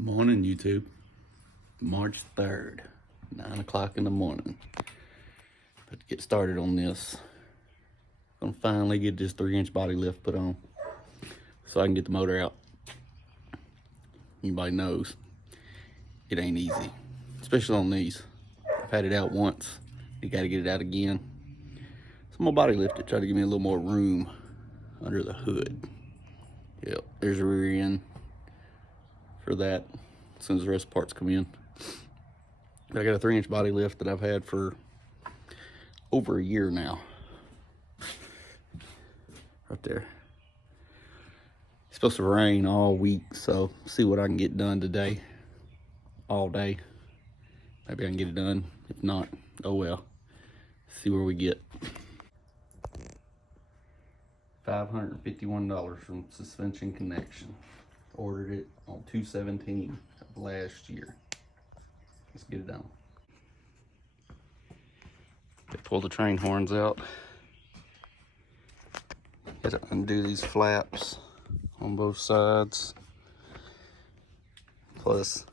Morning, YouTube. March 3rd, 9 o'clock in the morning. About to get started on this. Gonna finally get this 3-inch body lift put on so I can get the motor out. Anybody knows it ain't easy, especially on these. I've had it out once, you gotta get it out again. So I'm gonna body lift it, try to give me a little more room under the hood. Yep, there's a rear end for that as soon as the rest of the parts come in. I got a 3-inch body lift that I've had for over a year now. Right there. It's supposed to rain all week, so see what I can get done today. All day. Maybe I can get it done. If not, oh well. See where we get. $551 from Suspension Connection. Ordered it on 2/17 of last year. Let's get it done. Pull the train horns out. Got to undo these flaps on both sides. Plus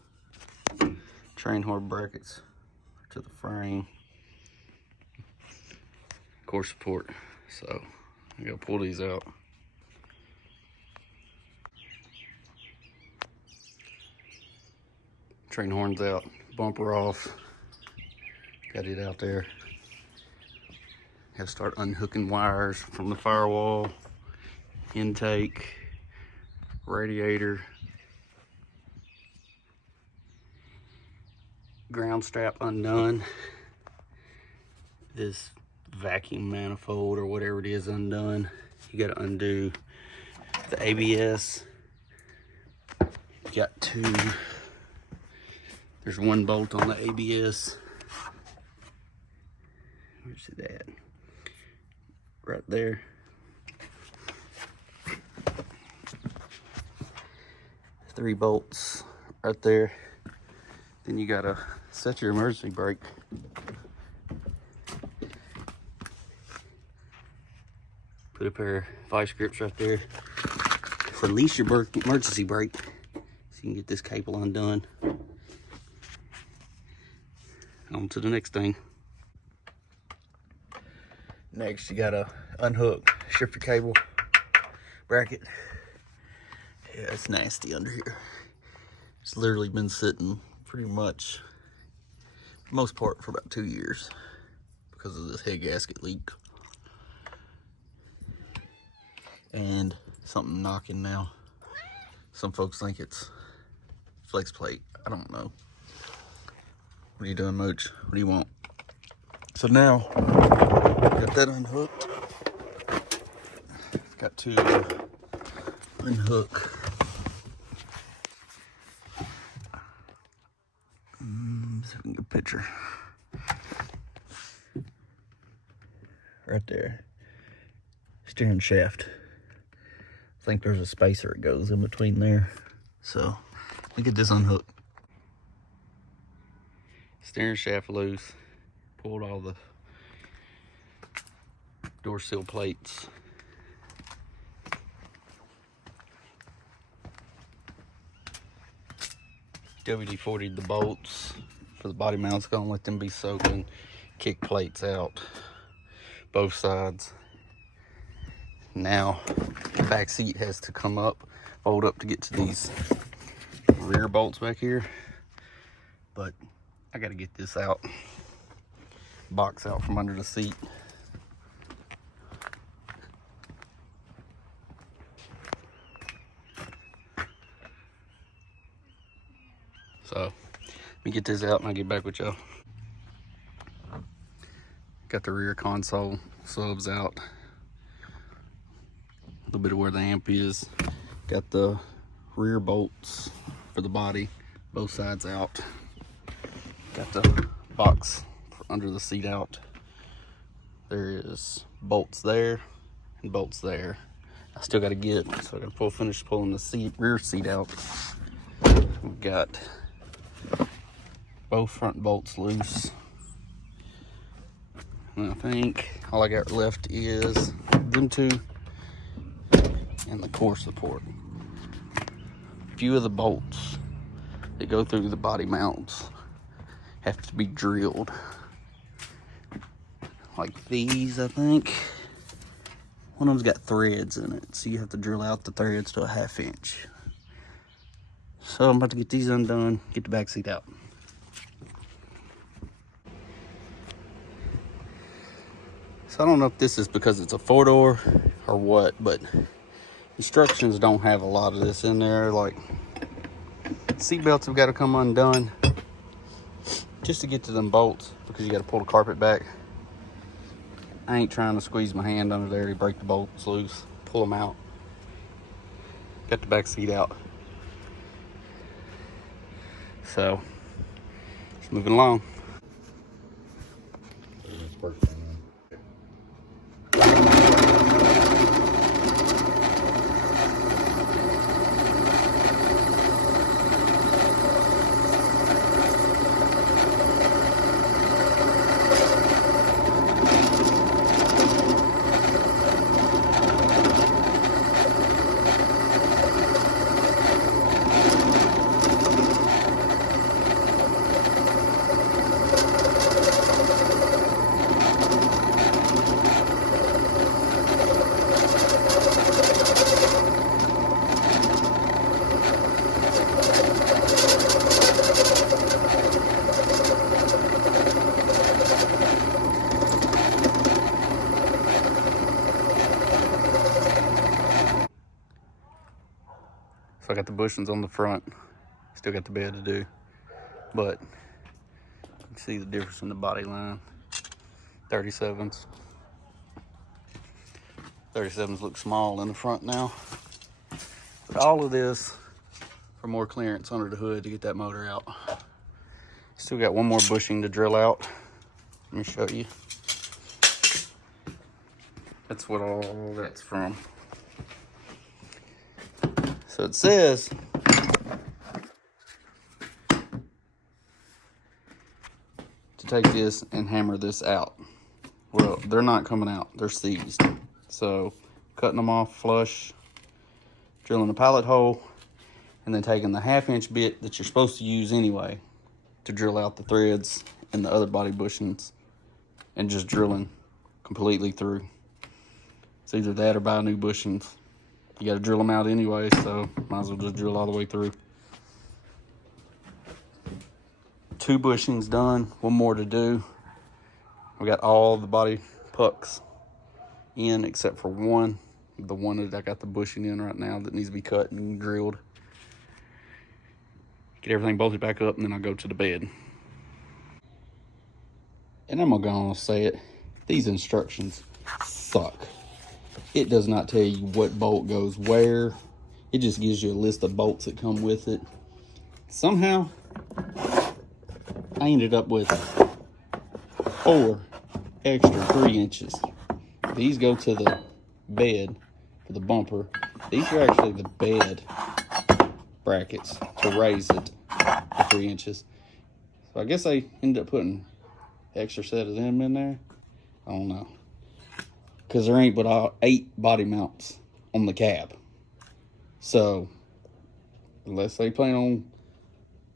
train horn brackets to the frame. Core support. So I gotta pull these out. Train horns out, bumper off. Got it out there. Got to start unhooking wires from the firewall, intake, radiator, ground strap undone. This vacuum manifold or whatever it is undone. You got to undo the ABS. Got two. There's one bolt on the ABS. Where's it at? Right there. Three bolts right there. Then you gotta set your emergency brake. Put a pair of vice grips right there. Release your emergency brake so you can get this cable undone. On to the next thing. Next, you gotta unhook, shift your cable bracket. Yeah, it's nasty under here. It's literally been sitting pretty much, for the most part, for about 2 years because of this head gasket leak. And something knocking now. Some folks think it's flex plate. I don't know. What are you doing, Mooch? What do you want? So now, got that unhooked. Got to unhook. See if we can get a picture. Right there. Steering shaft. I think there's a spacer that goes in between there. So, let me get this unhooked. Steering shaft loose. Pulled all the door seal plates. WD-40'd the bolts for the body mounts. Gonna let them be soaking. Kick plates out both sides. Now the back seat has to come up, fold up to get to these rear bolts back here. But I gotta get this out. Box out from under the seat. So let me get this out and I'll get back with y'all. Got the rear console subs out. A little bit of where the amp is. Got the rear bolts for the body, both sides out. Got the box under the seat out. There is bolts there and bolts there. I still got to get, so I got to finish pulling the rear seat out. We've got both front bolts loose. And I think all I got left is them two and the core support. A few of the bolts that go through the body mounts have to be drilled. Like these, I think. One of them's got threads in it, so you have to drill out the threads to a 1/2 inch. So I'm about to get these undone, get the back seat out. So I don't know if this is because it's a 4-door or what, but instructions don't have a lot of this in there. Like, seat belts have got to come undone just to get to them bolts, because you got to pull the carpet back. I ain't trying to squeeze my hand under there to break the bolts loose, pull them out. Got the back seat out. So, just moving along. So I got the bushings on the front. Still got the bed to do. But you can see the difference in the body line. 37s. 37s look small in the front now. But all of this for more clearance under the hood to get that motor out. Still got one more bushing to drill out. Let me show you. That's what all that's from. So it says to take this and hammer this out. Well, they're not coming out, they're seized. So cutting them off flush, drilling a pilot hole, and then taking the 1/2 inch bit that you're supposed to use anyway to drill out the threads and the other body bushings, and just drilling completely through. It's either that or buy new bushings. You got to drill them out anyway, so might as well just drill all the way through. 2 bushings done, one more to do. We got all the body pucks in except for one, the one that I got the bushing in right now that needs to be cut and drilled. Get everything bolted back up, and then I'll go to the bed. And I'm gonna say it, these instructions suck. It does not tell you what bolt goes where. It just gives you a list of bolts that come with it. Somehow, I ended up with 4 extra 3 inches. These go to the bed for the bumper. These are actually the bed brackets to raise it for 3 inches. So I guess I ended up putting an extra set of them in there. I don't know. Because there ain't but 8 body mounts on the cab. So, unless they plan on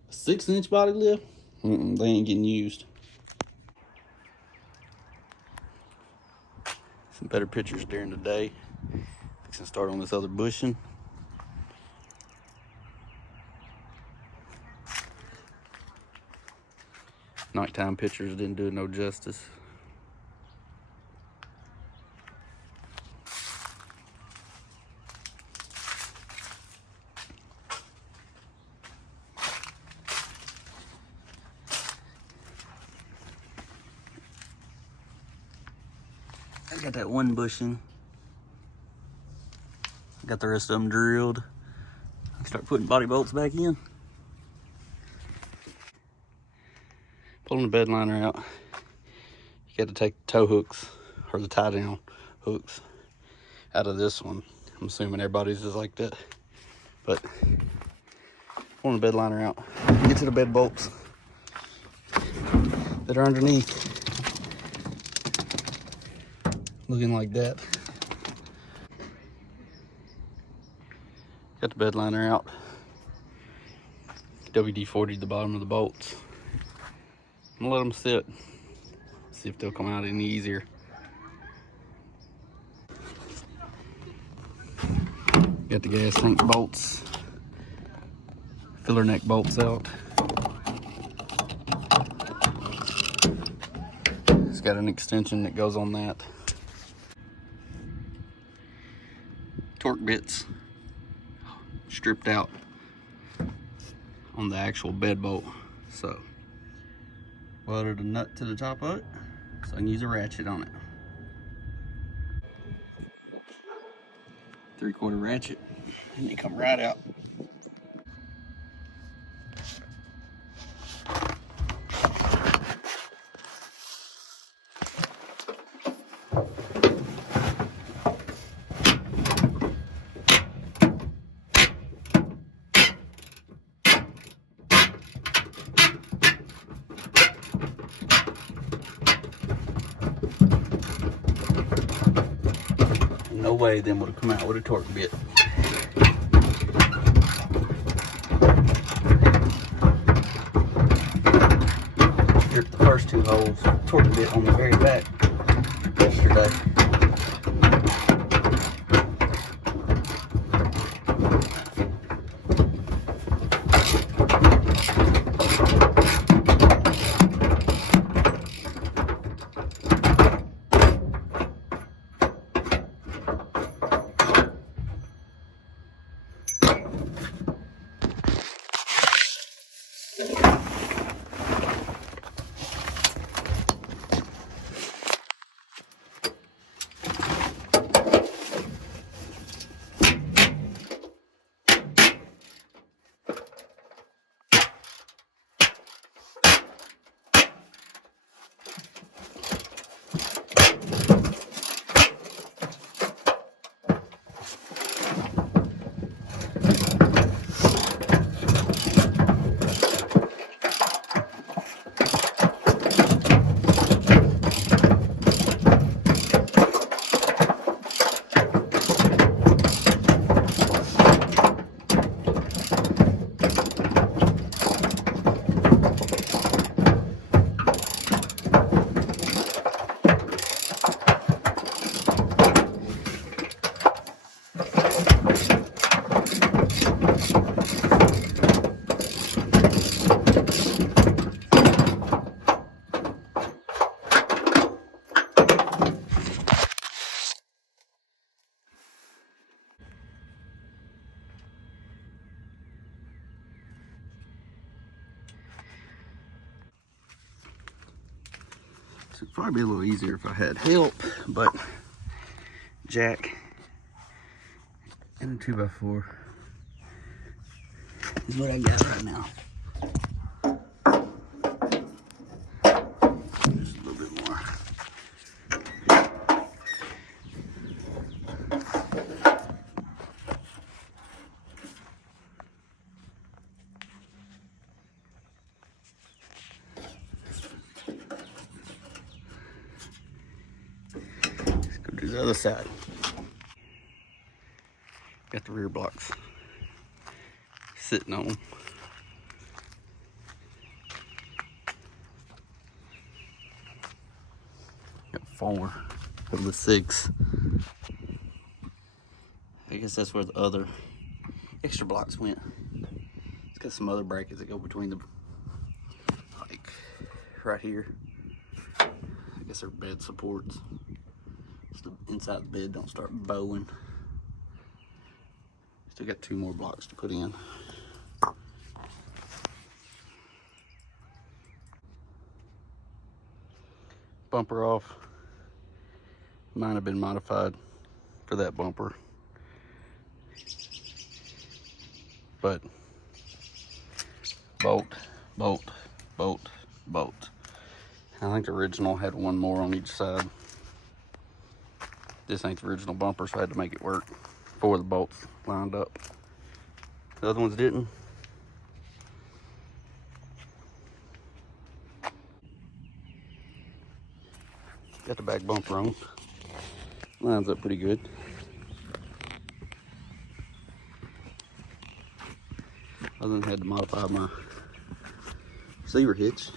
a 6-inch body lift, they ain't getting used. Some better pictures during the day. Fixing to start on this other bushing. Nighttime pictures didn't do it no justice. I got that one bushing. Got the rest of them drilled. I can start putting body bolts back in. Pulling the bed liner out. You got to take the tow hooks, or the tie down hooks, out of this one. I'm assuming everybody's just like that. But pulling the bed liner out. Get to the bed bolts that are underneath. Looking like that. Got the bed liner out. WD-40 the bottom of the bolts. I'm gonna let them sit. See if they'll come out any easier. Got the gas tank bolts, filler neck bolts out. It's got an extension that goes on that. Torque bits stripped out on the actual bed bolt. So welded a nut to the top of it so I can use a ratchet on it. 3/4 ratchet, and they come right out. No way them would have come out with a torque bit. Stripped the first 2 holes, torque bit on the very back yesterday. So it'd probably be a little easier if I had help, but jack and a 2x4 is what I got right now. Just a little bit more. Do the other side. Got the rear blocks sitting on. Got 4 of the 6. I guess that's where the other extra blocks went. It's got some other brackets that go between the, like right here. I guess they're bed supports. The inside the bed don't start bowing. Still got 2 more blocks to put in. Bumper off. Mine have been modified for that bumper, but bolt, bolt, bolt, bolt. I think the original had 1 more on each side. This ain't the original bumper, so I had to make it work. 4 of the bolts lined up. The other ones didn't. Got the back bumper on. Lines up pretty good. other than had to modify my receiver hitch.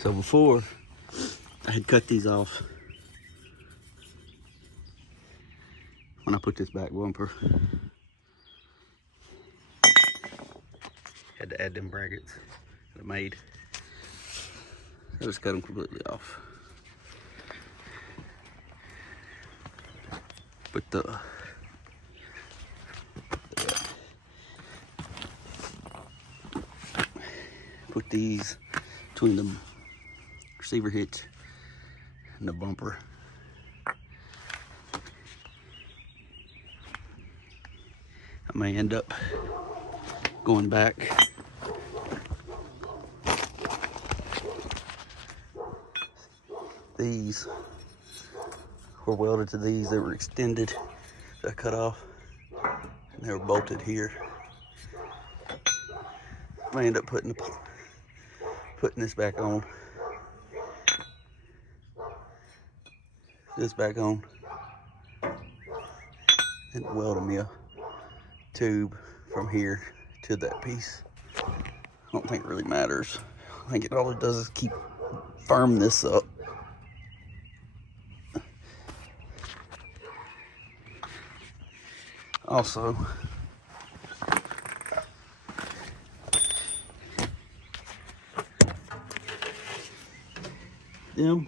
So before, I had cut these off when I put this back bumper. Had to add them brackets that I made. I just cut them completely off. But put these between the receiver hitch and the bumper. I may end up going back these were welded to these. They were extended that I cut off, and they were bolted here. I may end up putting this back on, this back on, and welding me a tube from here to that piece. I don't think it really matters. I think all it does is keep firm this up. Also, you're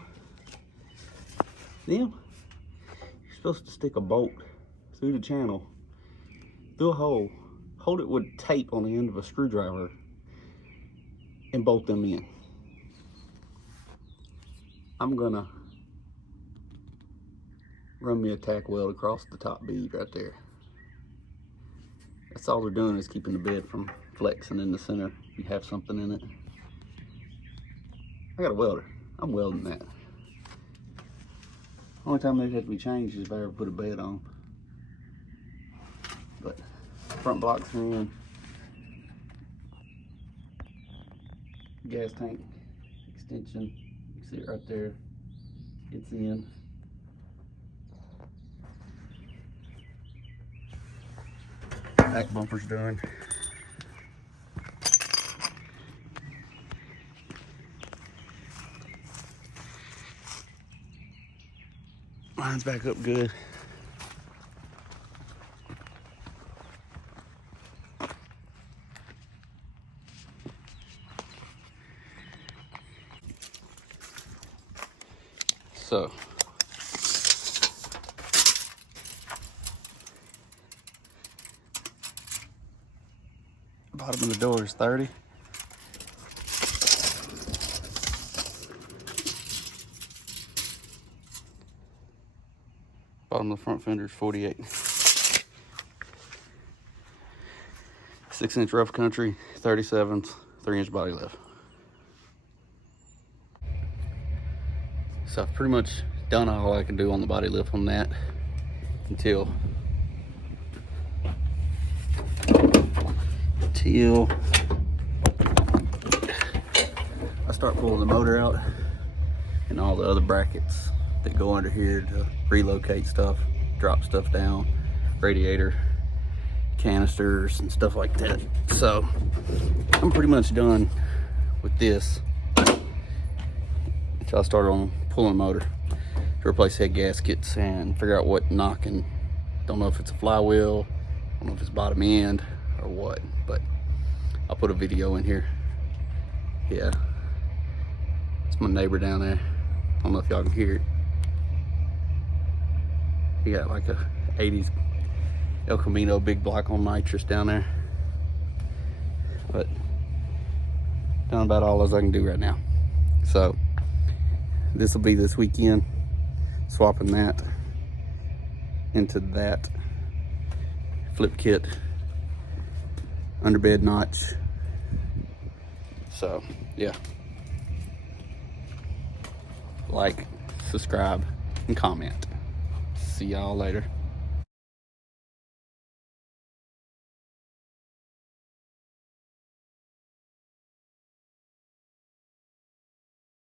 supposed to stick a bolt through the channel, through a hole, hold it with tape on the end of a screwdriver, and bolt them in. I'm gonna run me a tack weld across the top bead right there. That's all they're doing, is keeping the bed from flexing in the center. You have something in it. I got a welder. I'm welding that. Only time they'd have to be changed is if I ever put a bed on. But front blocks are in. Gas tank extension, you see it right there. It's in. Back bumper's done. Line's back up good. So, bottom of the door is 30. Bottom of the front fender is 48. 6-inch rough country, 37s, 3-inch body lift. So I've pretty much done all I can do on the body lift on that until I start pulling the motor out and all the other brackets that go under here to relocate stuff, drop stuff down, radiator, canisters and stuff like that. So I'm pretty much done with this. So I started on pulling the motor to replace head gaskets and figure out what knocking. Don't know if it's a flywheel, don't know if it's bottom end or what, but I'll put a video in here. Yeah, it's my neighbor down there. I don't know if y'all can hear it. He got like a 80s El Camino big block on nitrous down there. But done about all as I can do right now. So this will be this weekend, swapping that into that flip kit underbed notch. So yeah, like, subscribe, and comment. See y'all later.